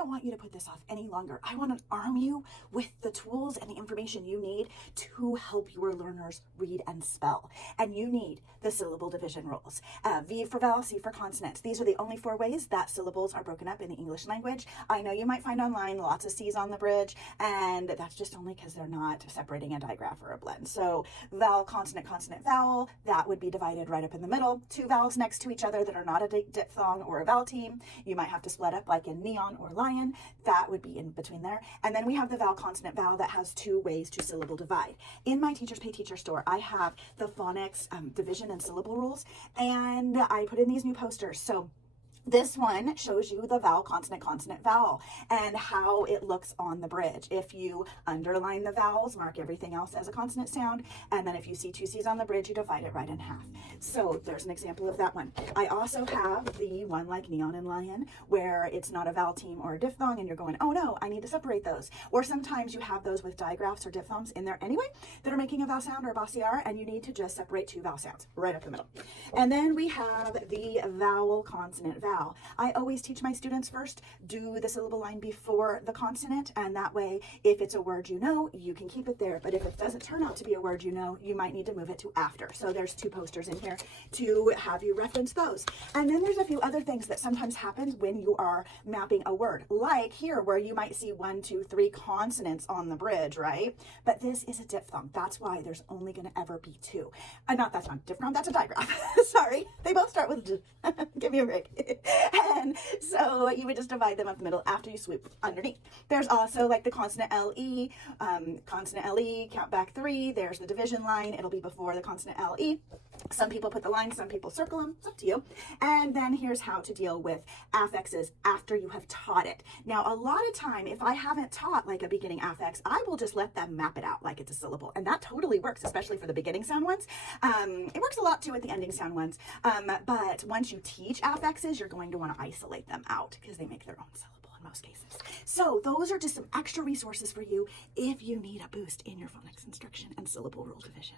don't want you to put this off any longer. I want to arm you with the tools and the information you need to help your learners read and spell. And you need the syllable division rules. V for vowel, C for consonant. These are the only 4 ways that syllables are broken up in the English language. I know you might find online lots of C's on the bridge, and that's just only because they're not separating a digraph or a blend. So vowel, consonant, consonant, vowel, that would be divided right up in the middle. 2 vowels next to each other that are not a diphthong or a vowel team, you might have to split up like in neon or lion. That would be in between there. And then we have the vowel, consonant, vowel that has 2 ways to syllable divide. In my Teachers Pay Teacher store, I have the phonics division and syllable rules, and I put in these new posters. So this one shows you the vowel, consonant, consonant, vowel, and how it looks on the bridge. If you underline the vowels, mark everything else as a consonant sound, and then if you see 2 C's on the bridge, you divide it right in half. So there's an example of that one. I also have the one like neon and lion, where it's not a vowel team or a diphthong, and you're going, oh no, I need to separate those. Or sometimes you have those with digraphs or diphthongs in there anyway that are making a vowel sound or a bossier, and you need to just separate 2 vowel sounds right up the middle. And then we have the vowel, consonant, vowel. I always teach my students first, do the syllable line before the consonant, and that way, if it's a word you know, you can keep it there. But if it doesn't turn out to be a word you know, you might need to move it to after. So there's 2 posters in here to have you reference those. And then there's a few other things that sometimes happens when you are mapping a word, like here where you might see 1, 2, 3 consonants on the bridge, right? But this is a diphthong. That's why there's only going to ever be 2. That's not diphthong, that's a digraph. Sorry, they both start with give me a break. And so you would just divide them up the middle after you swoop underneath. There's also like the consonant LE, count back 3. There's the division line. It'll be before the consonant LE. Some people put the line, some people circle them. It's up to you. And then here's how to deal with affixes after you have taught it. Now, a lot of time, if I haven't taught like a beginning affix, I will just let them map it out like it's a syllable. And that totally works, especially for the beginning sound ones. It works a lot too at the ending sound ones. But once you teach affixes, you're going to want to isolate them out because they make their own syllable in most cases. So those are just some extra resources for you if you need a boost in your phonics instruction and syllable rule division.